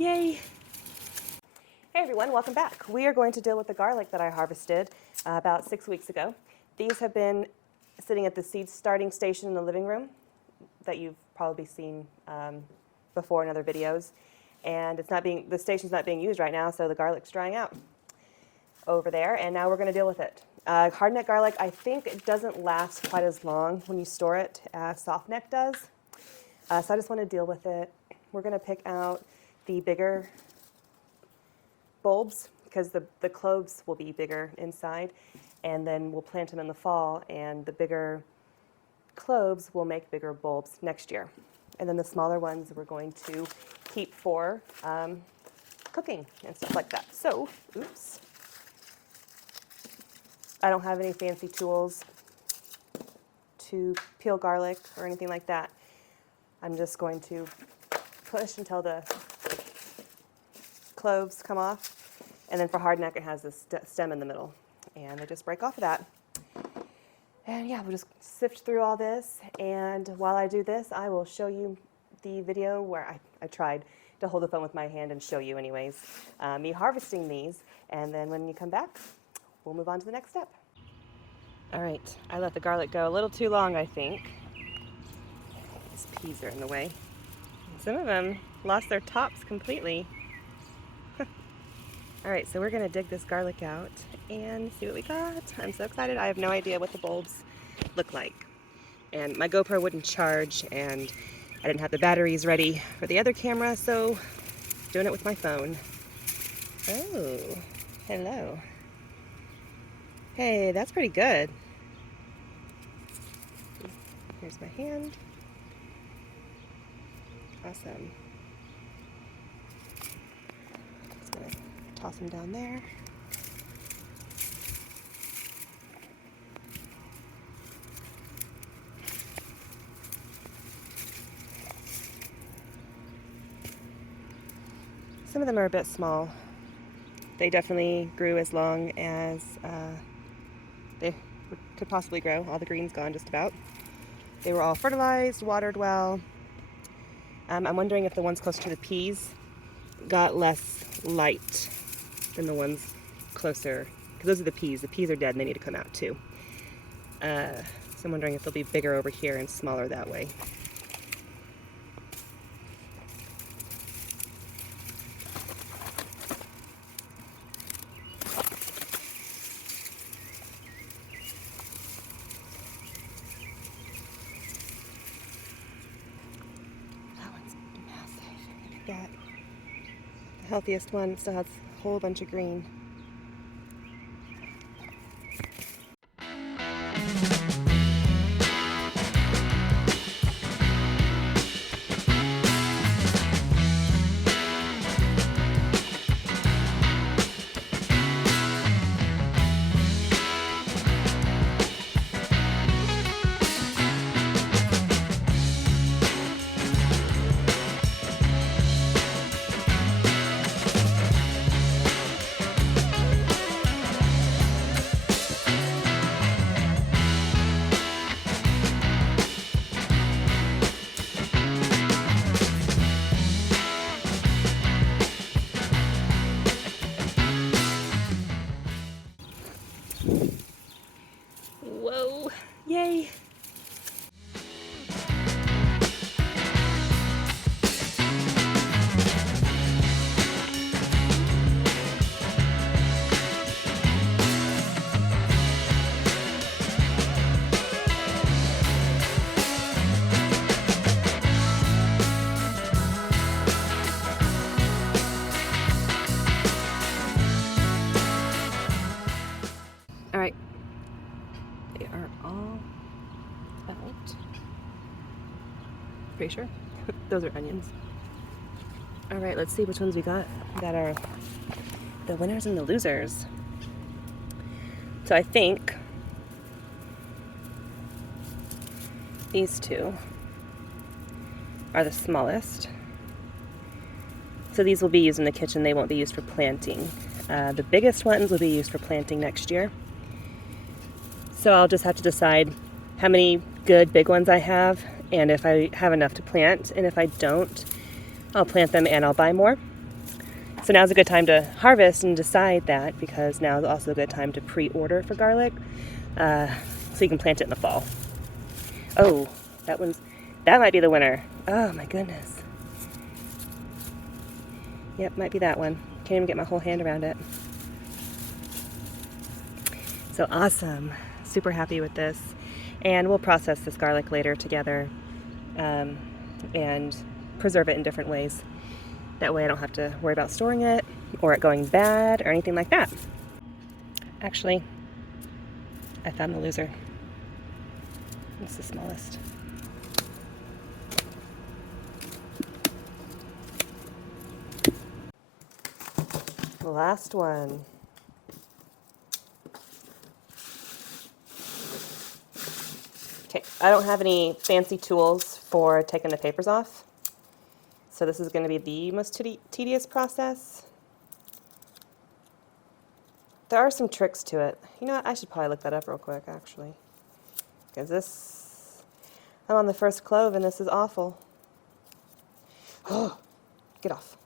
Yay! Hey everyone, welcome back. We are going to deal with the garlic that I harvested about 6 weeks ago. These have been sitting at the seed starting station in the living room that you've probably seen before in other videos. And the station's not being used right now, so the garlic's drying out over there, and now we're going to deal with it. Hardneck garlic, I think it doesn't last quite as long when you store it as softneck does. So I just want to deal with it. We're going to pick out the bigger bulbs because the cloves will be bigger inside, and then we'll plant them in the fall, and the bigger cloves will make bigger bulbs next year. And then the smaller ones we're going to keep for cooking and stuff like that. So, oops. I don't have any fancy tools to peel garlic or anything like that. I'm just going to push until the cloves come off. And then for hardneck, it has this stem in the middle. And they just break off of that. And yeah, we'll just sift through all this. And while I do this, I will show you the video where I tried to hold the phone with my hand and show you anyways, me harvesting these. And then when you come back, we'll move on to the next step. All right, I let the garlic go a little too long, I think. These peas are in the way. Some of them lost their tops completely. All right, so we're gonna dig this garlic out and see what we got. I'm so excited. I have no idea what the bulbs look like. And my GoPro wouldn't charge, and I didn't have the batteries ready for the other camera, so doing it with my phone. Oh, hello. Hey, that's pretty good. Here's my hand. Awesome. Just gonna toss them down there. Some of them are a bit small. They definitely grew as long as they could possibly grow. All the green's gone just about. They were all fertilized, watered well. I'm wondering if the ones closer to the peas got less light than the ones closer, because those are the peas. The peas are dead and they need to come out too. So I'm wondering if they'll be bigger over here and smaller that way. That. The healthiest one still has a whole bunch of green. Whoa, yay. All right, they are all out. Pretty sure. Those are onions. All right, let's see which ones we got that are the winners and the losers. So I think these two are the smallest. So these will be used in the kitchen. They won't be used for planting. The biggest ones will be used for planting next year. So I'll just have to decide how many good big ones I have and if I have enough to plant. And if I don't, I'll plant them and I'll buy more. So now's a good time to harvest and decide that, because now is also a good time to pre-order for garlic, so you can plant it in the fall. Oh, that might be the winner. Oh my goodness. Yep, might be that one. Can't even get my whole hand around it. So awesome. Super happy with this. And we'll process this garlic later together and preserve it in different ways. That way I don't have to worry about storing it or it going bad or anything like that. Actually, I found the loser. It's the smallest. The last one. Okay, I don't have any fancy tools for taking the papers off, so this is going to be the most tedious process. There are some tricks to it. You know what? I should probably look that up real quick, actually, because I'm on the first clove and this is awful. Oh, get off.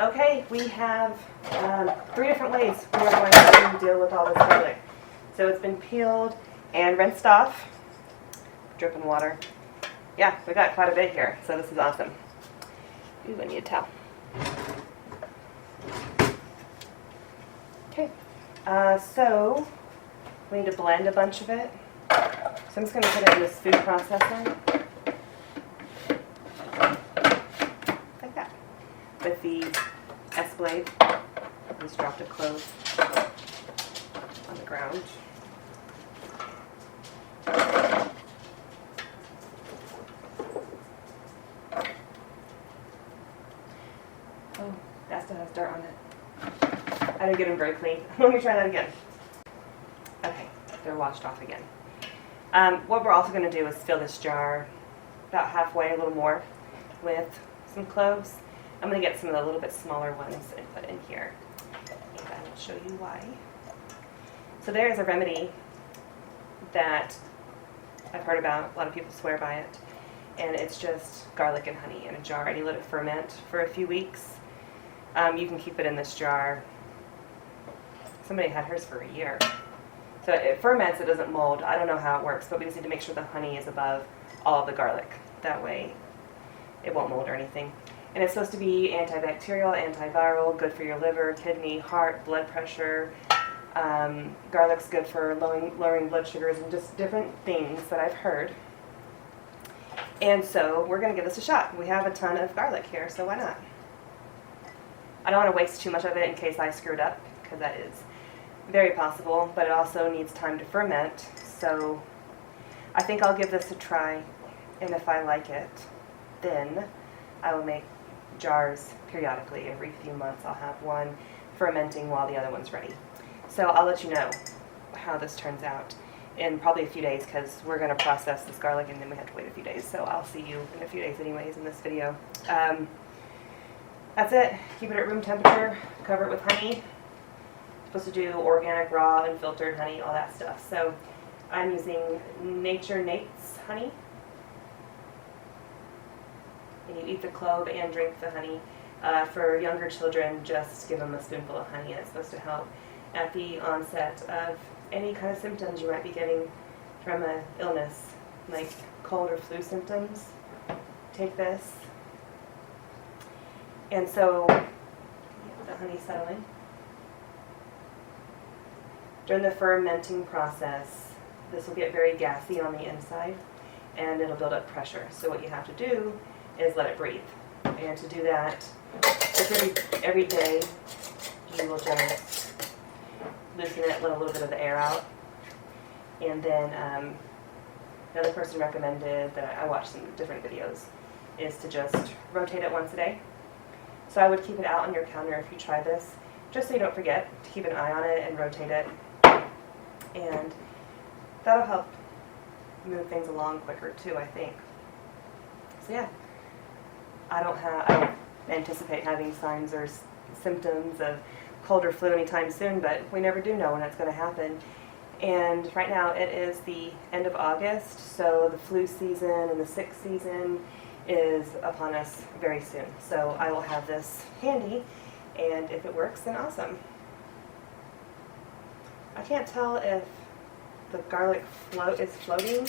Okay, we have 3 different ways we are going to deal with all this garlic. So it's been peeled and rinsed off, dripping water. Yeah, we got quite a bit here, so this is awesome. Ooh, I need a towel. Okay, so we need to blend a bunch of it. So I'm just going to put it in this food processor. Like that. With the S-blade. I just dropped a clove on the ground. Oh, that still has dirt on it. I didn't get them very clean. Let me try that again. Okay, they're washed off again. What we're also going to do is fill this jar about halfway, a little more, with some cloves. I'm going to get some of the little bit smaller ones and put in here. And I will show you why. So there is a remedy that I've heard about. A lot of people swear by it. And it's just garlic and honey in a jar, and you let it ferment for a few weeks. You can keep it in this jar. Somebody had hers for a year. So it ferments, it doesn't mold. I don't know how it works, but we just need to make sure the honey is above all of the garlic. That way it won't mold or anything. And it's supposed to be antibacterial, antiviral, good for your liver, kidney, heart, blood pressure. Garlic's good for lowering blood sugars and just different things that I've heard. And so we're going to give this a shot. We have a ton of garlic here, so why not? I don't want to waste too much of it in case I screwed up, because that is very possible, but it also needs time to ferment. So I think I'll give this a try, and if I like it, then I will make jars periodically. Every few months I'll have one fermenting while the other one's ready. So I'll let you know how this turns out in probably a few days, because we're going to process this garlic and then we have to wait a few days. So I'll see you in a few days anyways in this video. That's it. Keep it at room temperature. Cover it with honey. Supposed to do organic, raw, unfiltered honey, all that stuff. So I'm using Nature Nate's honey. And you eat the clove and drink the honey. For younger children, just give them a spoonful of honey, and it's supposed to help at the onset of any kind of symptoms you might be getting from an illness, like cold or flu symptoms. Take this. And so, the honey settling. During the fermenting process, this will get very gassy on the inside, and it'll build up pressure. So what you have to do is let it breathe. And to do that, just every day, you will just loosen it, let a little bit of the air out. And then another person recommended, that I watched some different videos, is to just rotate it once a day. So I would keep it out on your counter if you try this, just so you don't forget to keep an eye on it and rotate it. And that'll help move things along quicker too, I think. So yeah, I don't anticipate having signs or symptoms of cold or flu anytime soon, but we never do know when it's going to happen. And right now it is the end of August, so the flu season and the sick season is upon us very soon. So I will have this handy, and if it works, then awesome. I can't tell if the garlic is floating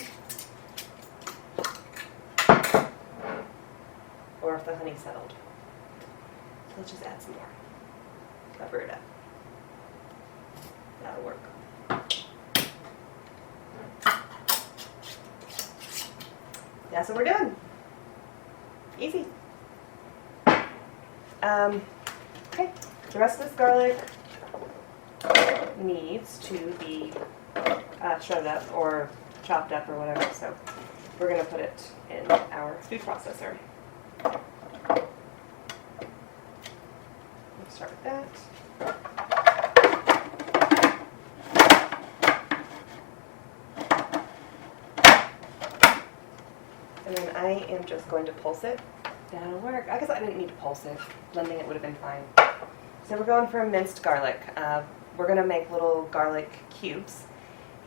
or if the honey settled. So let's just add some more. Cover it up. That'll work. That's what we're doing. Easy. Okay, the rest of this garlic needs to be shredded up or chopped up or whatever, so we're going to put it in our food processor. Let's start with that. And then I am just going to pulse it. That'll work. I guess I didn't need to pulse it. Blending it would have been fine. So we're going for minced garlic. We're going to make little garlic cubes,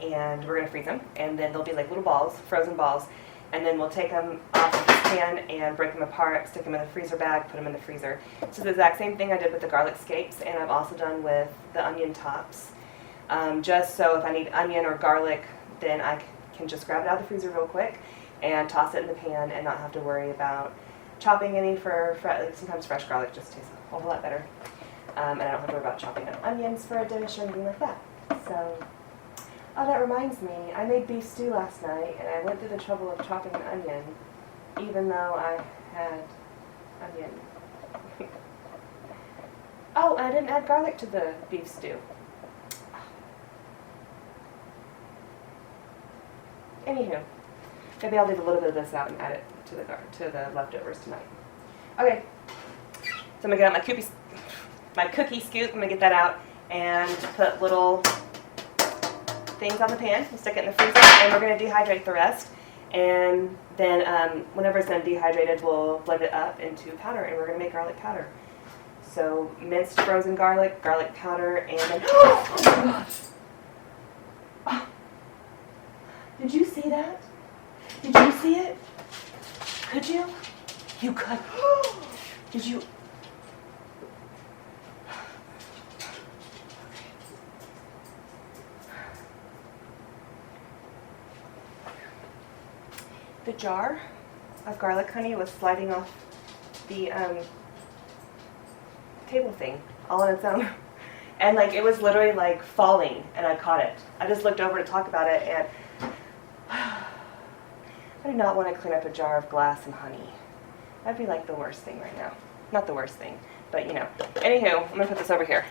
and we're going to freeze them, and then they'll be like little balls, frozen balls, and then we'll take them off of the pan and break them apart, stick them in the freezer bag, put them in the freezer. So the exact same thing I did with the garlic scapes, and I've also done with the onion tops. Just so if I need onion or garlic, then I can just grab it out of the freezer real quick and toss it in the pan and not have to worry about chopping any like sometimes fresh garlic just tastes a whole lot better. And I don't have to worry about chopping up onions for a dish or anything like that. So, oh, that reminds me, I made beef stew last night, and I went through the trouble of chopping an onion, even though I had onion. Oh, and I didn't add garlic to the beef stew. Anywho, maybe I'll leave a little bit of this out and add it to the leftovers tonight. Okay, so I'm gonna get out my cookie scoop. I'm gonna get that out and put little things on the pan. We'll stick it in the freezer, and we're gonna dehydrate the rest. And then whenever it's done dehydrated, we'll blend it up into powder, and we're gonna make garlic powder. So minced frozen garlic, garlic powder, and then oh my gosh! Oh. Did you see that? Did you see it? Could you? You could. Did you? The jar of garlic honey was sliding off the table thing all on its own. And like it was literally like falling, and I caught it. I just looked over to talk about it, and I do not want to clean up a jar of glass and honey. That'd be like the worst thing right now. Not the worst thing, but you know. Anywho, I'm going to put this over here.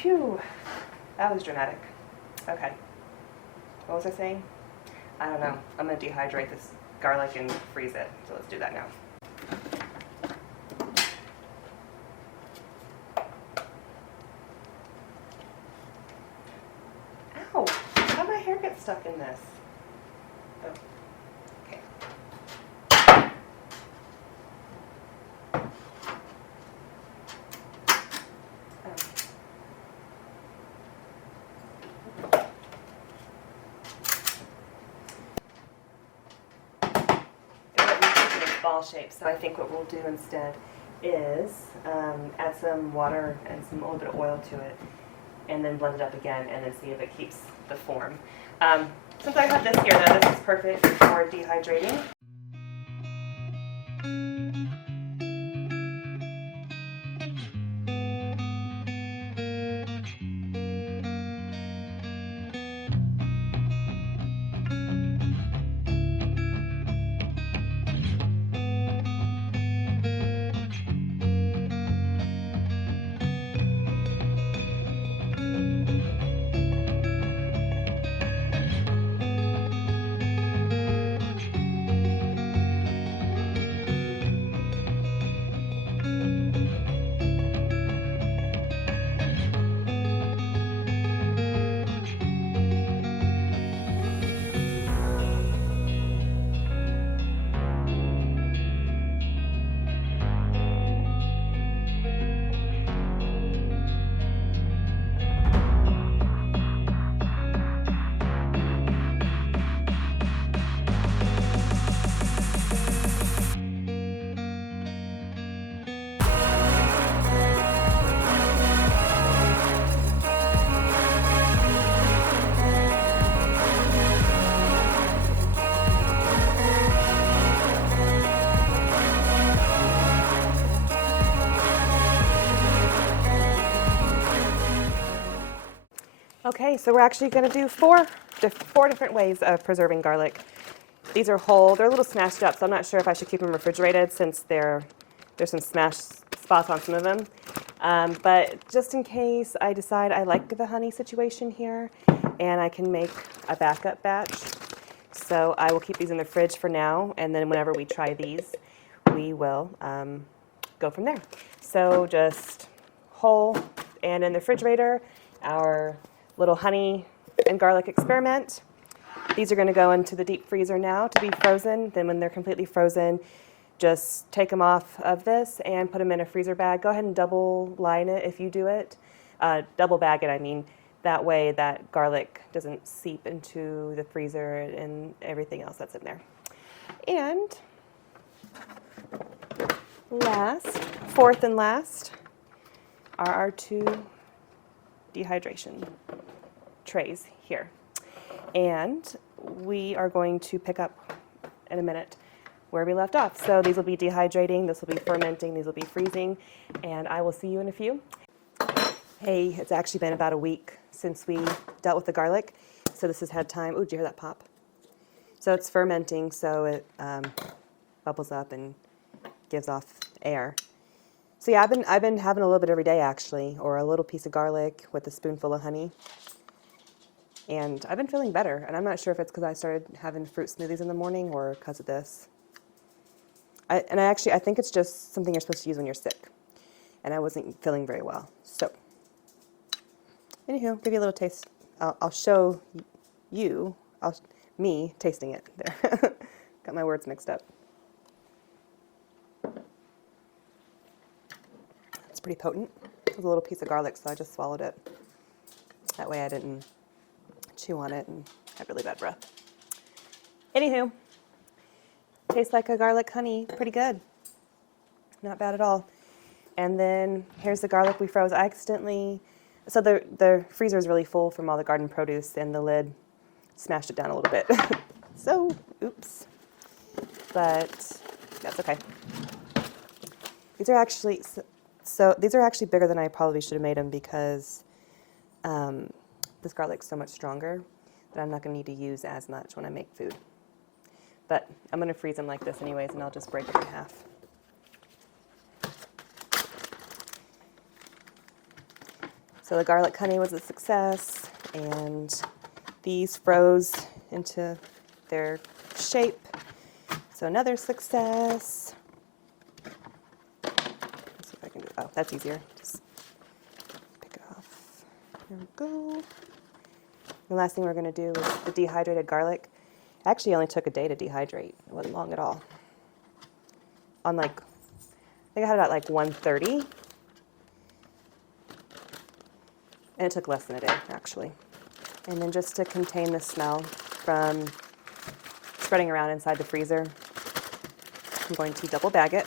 Phew. That was dramatic. Okay. What was I saying? I don't know. I'm going to dehydrate this garlic and freeze it. So let's do that now. Ow! How did my hair get stuck in this? Oh. Okay. Ball shape. So I think what we'll do instead is add some water and a little bit of oil to it, and then blend it up again, and then see if it keeps the form. Since I have this here, though, this is perfect for dehydrating. Okay, so we're actually going to do four different ways of preserving garlic. These are whole. They're a little smashed up, so I'm not sure if I should keep them refrigerated since there's some smashed spots on some of them. But just in case I decide I like the honey situation here and I can make a backup batch. So I will keep these in the fridge for now, and then whenever we try these, we will go from there. So just whole and in the refrigerator, our little honey and garlic experiment. These are going to go into the deep freezer now to be frozen. Then when they're completely frozen, just take them off of this and put them in a freezer bag. Go ahead and double line it if you do it. Double bag it, I mean. That way that garlic doesn't seep into the freezer and everything else that's in there. And fourth and last, are our two dehydration trays here. And we are going to pick up in a minute where we left off. So these will be dehydrating, this will be fermenting, these will be freezing, and I will see you in a few. Hey, it's actually been about a week since we dealt with the garlic, so this has had time. Oh, did you hear that pop? So it's fermenting, so it bubbles up and gives off air. So yeah, I've been having a little bit every day actually, or a little piece of garlic with a spoonful of honey. And I've been feeling better, and I'm not sure if it's because I started having fruit smoothies in the morning or because of this. I think it's just something you're supposed to use when you're sick, and I wasn't feeling very well. So, anywho, give you a little taste. I'll show you, me tasting it there. Got my words mixed up. It's pretty potent. It was a little piece of garlic, so I just swallowed it. That way I didn't chew on it and have really bad breath. Anywho, tastes like a garlic honey. Pretty good. Not bad at all. And then here's the garlic we froze. So the freezer is really full from all the garden produce, and the lid smashed it down a little bit. So, oops. But that's okay. These are actually bigger than I probably should have made them because this garlic's so much stronger that I'm not going to need to use as much when I make food. But I'm going to freeze them like this anyways, and I'll just break them in half. So the garlic honey was a success, and these froze into their shape. So another success. Let's see if I can do it. Oh, that's easier. Just pick it off. There we go. The last thing we're going to do is the dehydrated garlic. Actually, only took a day to dehydrate. It wasn't long at all. I think I had it at like 1:30. And it took less than a day, actually. And then just to contain the smell from spreading around inside the freezer, I'm going to double bag it.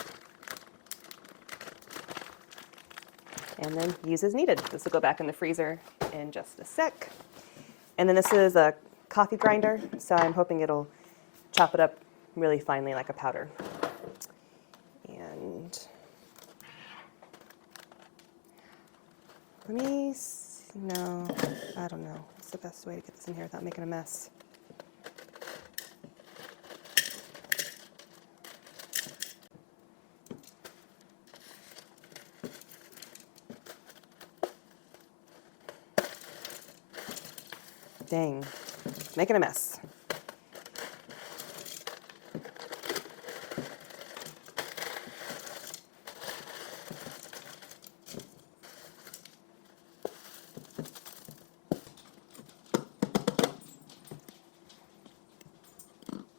And then use as needed. This will go back in the freezer in just a sec. And then this is a coffee grinder, so I'm hoping it'll chop it up really finely like a powder. And no, I don't know. What's the best way to get this in here without making a mess? Dang, making a mess.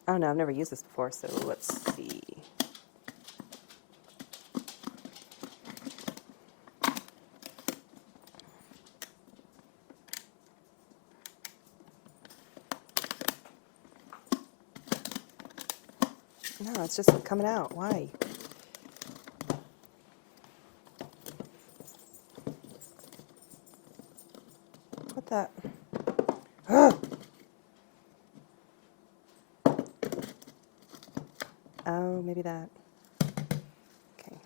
Oh no, I've never used this before, so let's see. No, it's just coming out. Why? What the? Oh, maybe that. Okay.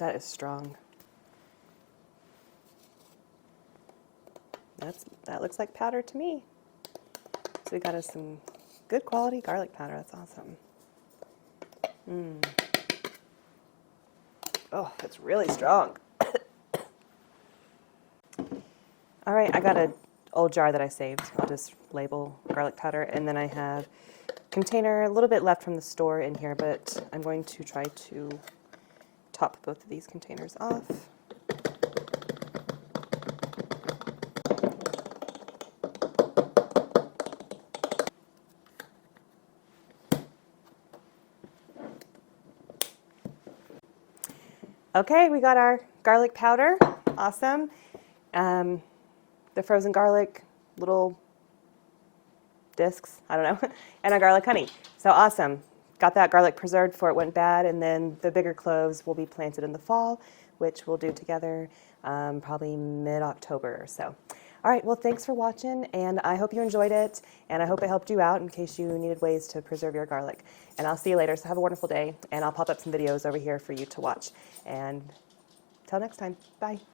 that is strong. That looks like powder to me. So we got us some good quality garlic powder. That's awesome. Oh, it's really strong. All right, I got an old jar that I saved. I'll just label garlic powder, and then I have a container, a little bit left from the store in here, but I'm going to try to top both of these containers off. Okay, we got our garlic powder. Awesome. The frozen garlic, little discs, I don't know, and our garlic honey. So awesome. Got that garlic preserved before it went bad, and then the bigger cloves will be planted in the fall, which we'll do together probably mid-October or so. All right, well, thanks for watching, and I hope you enjoyed it, and I hope it helped you out in case you needed ways to preserve your garlic. And I'll see you later, so have a wonderful day, and I'll pop up some videos over here for you to watch. And till next time, bye.